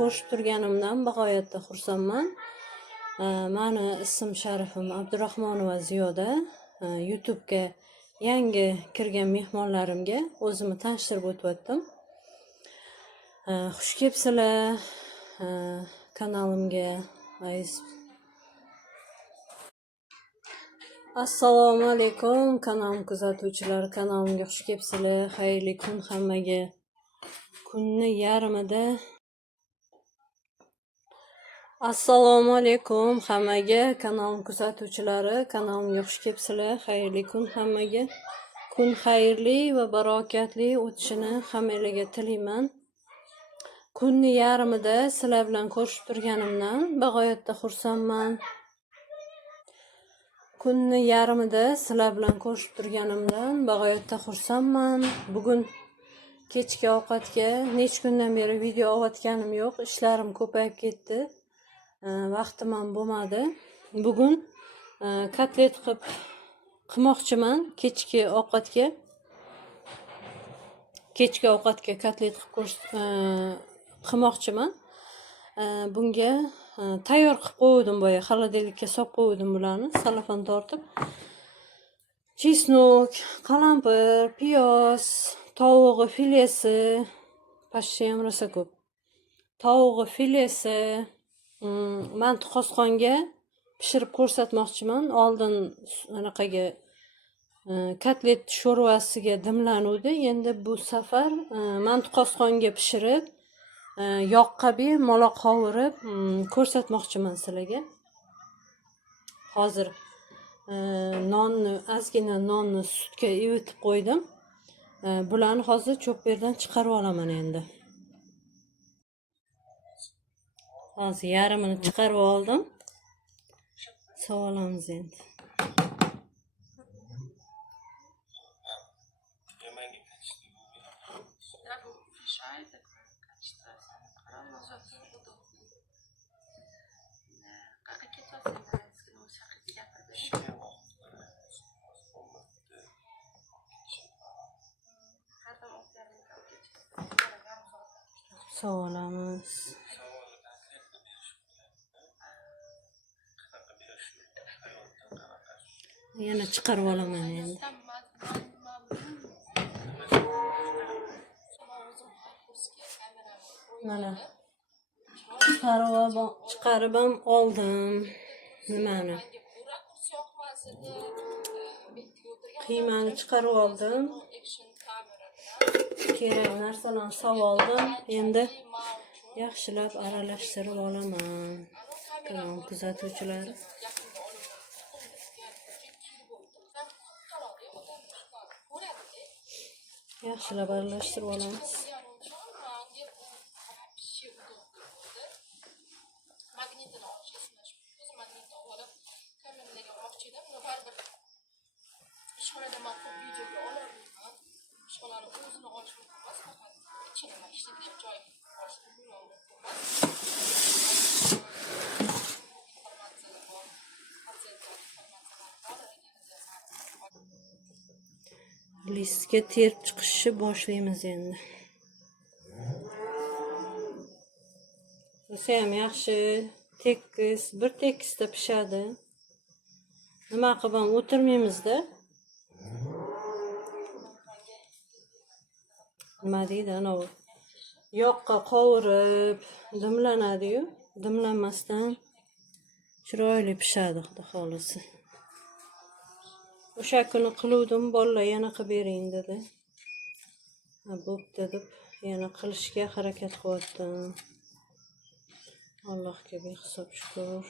ko'rishib turganimdan bag'oyatda xursandman. Mani ism sharifim Abdurahmonova Ziyoda. YouTube'ga yangi kirgan mehmonlarimga o'zimni tanishtirib o'tdim. Xush kelibsizlar kanalimga. Assalomu alaykum kanalim kuzatuvchilari, kanalimga xush kelibsizlar. Xayrli kun hammaga. Kunni yarmida. Assalomu alaykum hammaga, kanalim kuzatuvchilari, kanalimga xush kelibsizlar. Xayrli kun hammaga. Kun xayrli va barokatli o'tishini hammalarga tilayman. Kunni yarmida sizlar bilan ko'rishib turganimdan bag'oyatda xursandman. Kunni yarmida sizlar bilan ko'rishib turganimdan bag'oyatda xursandman. Bugun kechki ovqatga necha kundan beri video olayotganim yo'q. Ishlarim ko'payib ketdi. Vaqtim ham bo'lmadi. Bugun kotlet qilmoqchiman kechki ovqatga. Kechki ovqatga kotlet qilmoqchiman. Bunga tayyor qilib qo'ydim, boya xolodilnikka solib qo'ydim bularni, salafan tortib. Chesnok, qalampir, piyoz, tavug'i filesi, pashsha ham rosa ko'p. Tavug'i filesi, manti qosqonga pishirib ko'rsatmoqchiman. Oldin anaqaga kotlet sho'rvasiga dimlanuvdi. Endi bu safar manti qosqonga pishirib, yoqqa mola qovurib ko'rsatmoqchiman sizlarga. Hozir ozgina nonni sutga ivitib qo'ydim. Bularni hozir cho'pperdan chiqarib olaman endi. Hozir yarmini chiqarib oldim. Savolamiz endi. Savolamiz. Yana chiqarib olaman endi. Mana chiqarib ham oldim. Nimani? Qiymani chiqarib oldim. Kerak narsalarni solib oldim. Endi yaxshilab aralashtirib olaman. Kanal kuzatuvchilari. Yaxshilab aralashtirib olamiz. Listga terib chiqishni boshlaymiz endi. O'zi ham yaxshi, tekis, bir tekisda pishadi. Nima qilib ham o'tirmaymiz-da. Nima deydi anavi? Yoqqa qovurib dimlanadi-yu, dimlanmasdan chiroyli pishadi, xudo xolisi. O'sha kuni qiluvdim, bolalar yana qilib bering dedi. Bo'pti deb yana qilishga harakat qilyaptim. Allohga behisob shukr.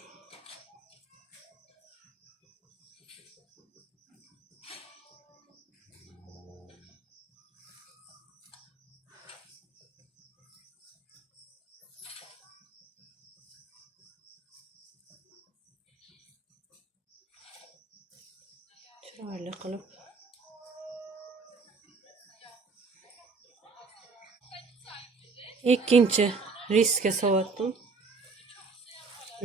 Chiroyli qilib ikkinchi risga sovatdim.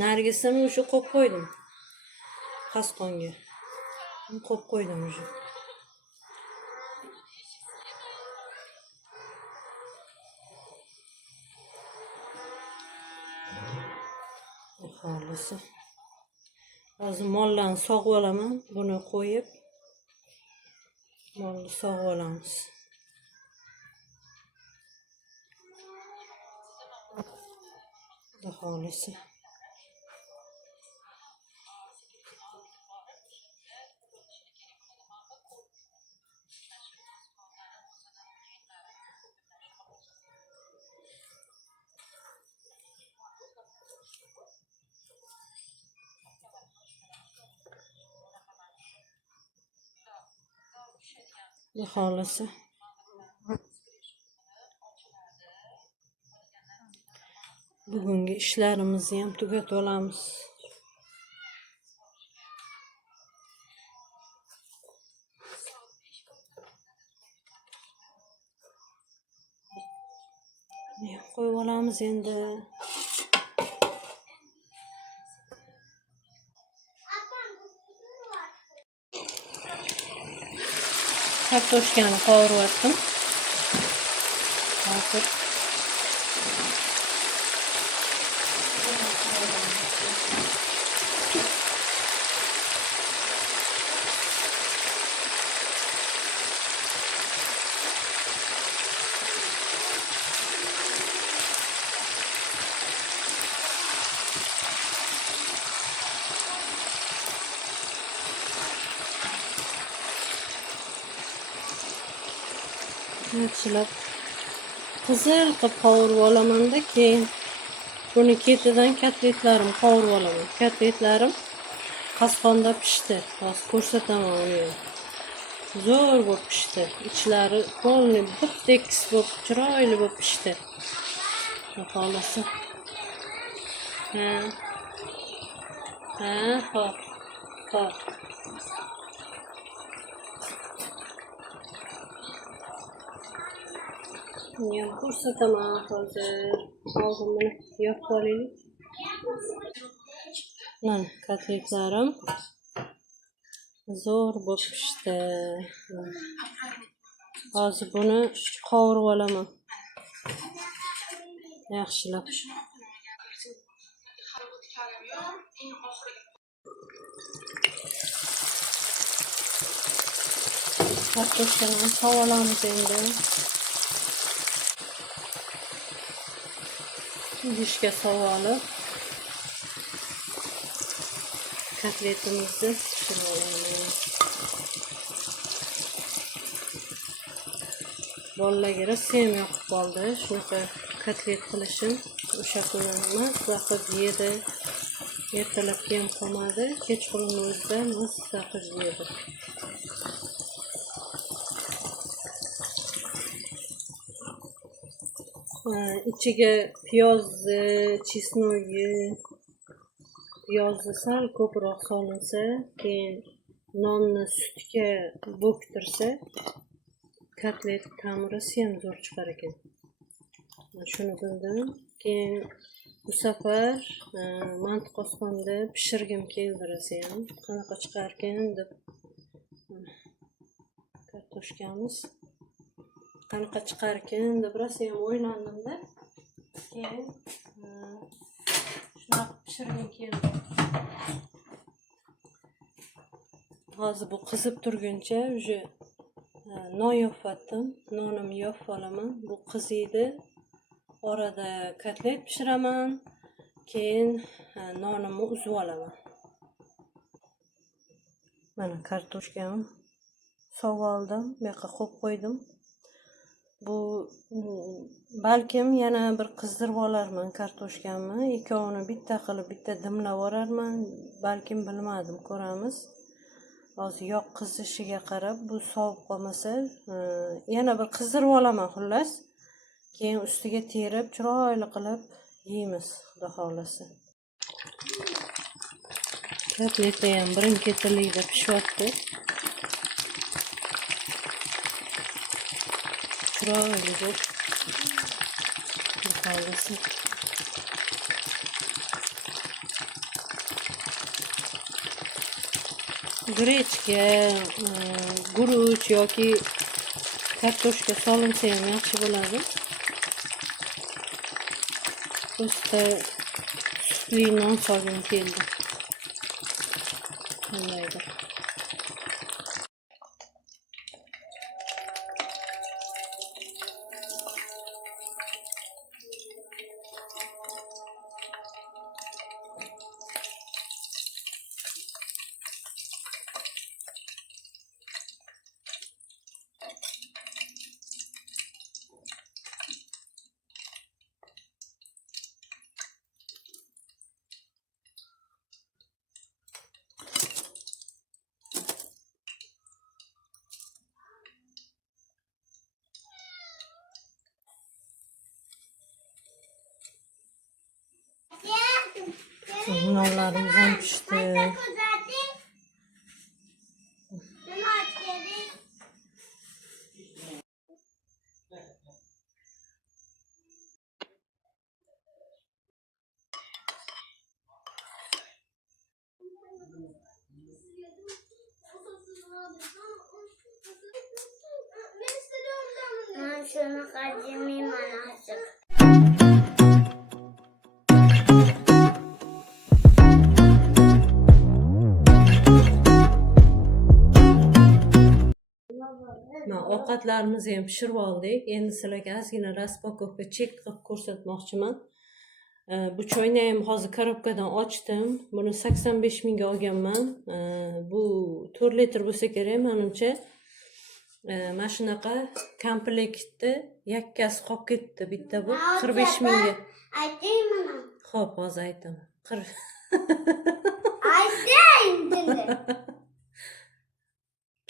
Nargisini o'sha qo'yib qo'ydim. Qasqonga. Qo'yib qo'ydim o'sha. Xohlisi. Hozir mollarni sog'ib olaman. Buni qo'yib molni sog'ib olamiz. Xohlisi. Xohlisi. Bugungi ishlarimizni ham tugatib olamiz. Qo'yib olamiz endi. Kartoshkani qovuryaptim. Hozir yaxshilab qizil qilib qovurib olaman-da, keyin buni ketidan kotletlarim qovurib olaman. Kotletlarim qasqonda pishdi. Hozir ko'rsataman uni. Zo'r bo'lib pishdi. Ichlari polni tekis bo'lib, chiroyli bo'lib pishdi. Xohlisi. Hop. Buni ko'rsataman hozir. Hozir buni yopib olaylik. Mana kotletlarim zo'r bo'lib pishdi. Hozir buni qovurib olaman. Yaxshilab. Kartoshkani sog'ib olamiz endi. Idishga sog'ib olib, kotletimizni pishirib olamiz. Bolalarga rasam yoqib qoldi. Shunaqa kotlet qilishim. O'sha kuni emas, vaqt yedi. Ertalabga ham qolmadi. Kechqurun o'zida mazza qilib yedi. İçiga piyozni, chesnoyi, piyozni sal ko'proq solinsa, keyin nonni sutga bo'ktirsa, kotlet ta'miri ham zo'r chiqar ekan. Shuni bildim. Keyin bu safar mantiq osmonda pishirgim keldi rasam. Qanaqa chiqar ekan deb kartoshkamiz qanaqa chiqar ekan deb rasam o'ylandim-da. Keyin shunaqa pishirgim keldi. Hozir bu qizib turguncha уже non yo'fatdim. Nonimni yopib olaman. Bu qiziydi. Orada kotlet pishiraman. Keyin nonimni uzib olaman. Mana kartoshkam sog'ib oldim. Bu yoqqa qo'yib qo'ydim. Bu balkim yana bir qizdirib olarman kartoshkamni. Ikkovini bitta qilib bitta dimlab orarman. Balkim bilmadim, ko'ramiz. Hozir yoq qizishiga qarab bu sovib qolmasa, yana bir qizdirib olaman xullas. Keyin ustiga terib, chiroyli qilib yeymiz, xudo xolasa. Kotleta ham birin-ketinlikda pishyapti. Chiroyli deb xudo xolasa. Grechka, guruch yoki kartoshka solinsa ham yaxshi bo'ladi. Usta sutli non solgim keldi. Qandaydir. Nonlarimiz ham pishdi. Ben şunu kaçırmayayım anasını. Ovqatlarimizni ham pishirib oldik. Endi sizlarga ozgina raspakovka chek qilib ko'rsatmoqchiman. Bu choyni ham hozir korobkadan ochdim. Buni 85 mingga olganman. Bu 4 litr bo'lsa kerak menimcha. Mana shunaqa komplektni yakkasi qolib ketdi. Bitta bu 45 mingga. Aytaymi? Xo'p, hozir aytaman. Aytaymi?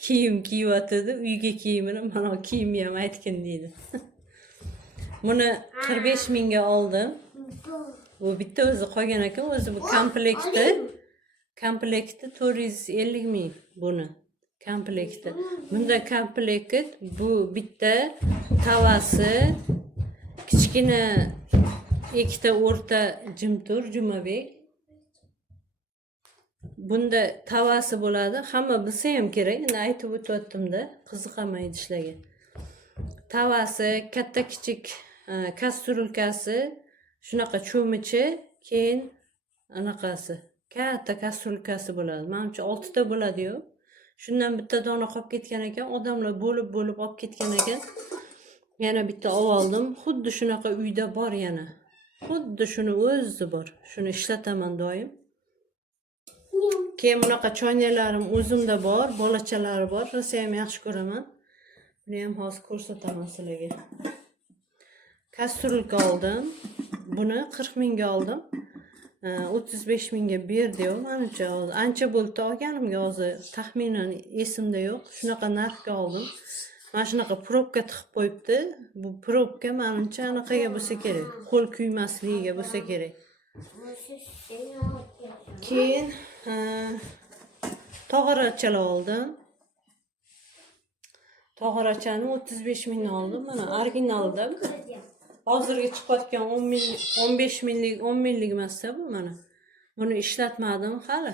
Kiyim kiyyotdi, uyga kiyimini mana kiyimni ham aytgin deydi. Buni 45 mingga oldim. Bu bitta o'zi qolgan ekan, o'zi bu komplekti 450 ming buni komplekti. Bunda komplekt bu bitta tavasi, kichkina ikkita o'rta jimtur Jumabek. Bunda tavasi bo'ladi. Hamma bilsa ham kerak. Endi aytib o'tyaptimda, qiziqamaydi ishlarga. Tavasi, katta kichik kastrulkasi, shunaqa cho'michi, keyin anaqasi, katta kastrulkasi bo'ladi. Menimcha 6 ta bo'ladi-yu. Shundan bitta dona qolib ketgan ekan, odamlar bo'lib olib ketgan ekan. Yana bitta oldim. Xuddi shunaqa uyda bor yana. Xuddi shuni o'zi bor. Shuni ishlataman doim. Keyin bunaqa choynalarim o'zimda bor, bolachalari bor. Rosa ham yaxshi ko'raman. Buni ham hozir ko'rsataman sizlarga. Kastrulka oldim. Buni 40 mingga oldim. 35 mingga berdi-yu, menimcha ancha bo'ldi olganimga hozir taxminan esimda yo'q. Shunaqa narxga oldim. Mana shunaqa probka tiqib qo'yibdi. Bu probka menimcha anaqaga bo'lsa kerak. Qo'l kuymasligiga bo'lsa kerak. Keyin tog'orachalar oldim. Tog'orachani 35 mingdan oldim. Mana originalda. Hozirga chiqayotgan 15 minglik, 10 minglik emas-da bu mana. Buni ishlatmadim hali.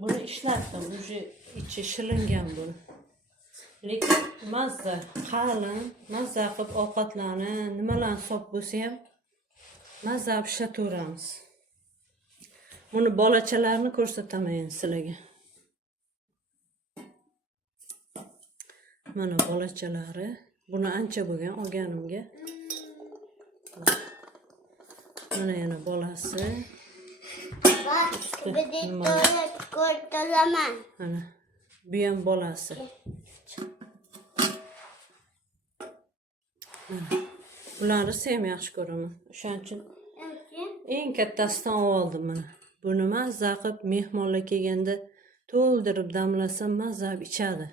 Buni ishlatdim. Uje ichi shilingan buni. Lekin mazza, qalin, mazza qilib ovqatlarni nimalarni sop bo'lsa ham mazza pishiramiz. Buni bolachalarni ko'rsataman endi sizlarga. Mana bolachalari. Buni ancha bo'lgan olganimga. Mana yana bolasi. Mana bu ham bolasi. Bularni ham yaxshi ko'raman. O'shaning uchun eng kattasidan oldim mana. Buni mazza qilib mehmonlar kelganda to'ldirib damlasam mazza ichadi.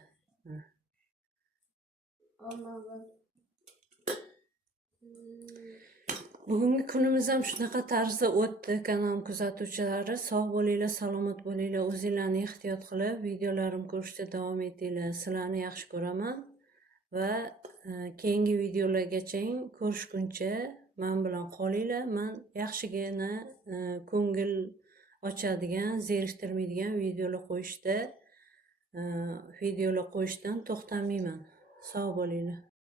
Bugungi kunimiz ham shunaqa tarzda o'tdi. Kanal kuzatuvchilari, sog' bo'linglar, salomat bo'linglar, o'zinglarni ehtiyot qilib, videolarimni ko'rishda davom etinglar. Sizlarni yaxshi ko'raman va keyingi videolargacha ko'rishguncha men bilan qolinglar. Men yaxshigina ko'ngil ochadigan, zeriktirmaydigan videolar qo'yishdan to'xtamayman. Sog' bo'linglar.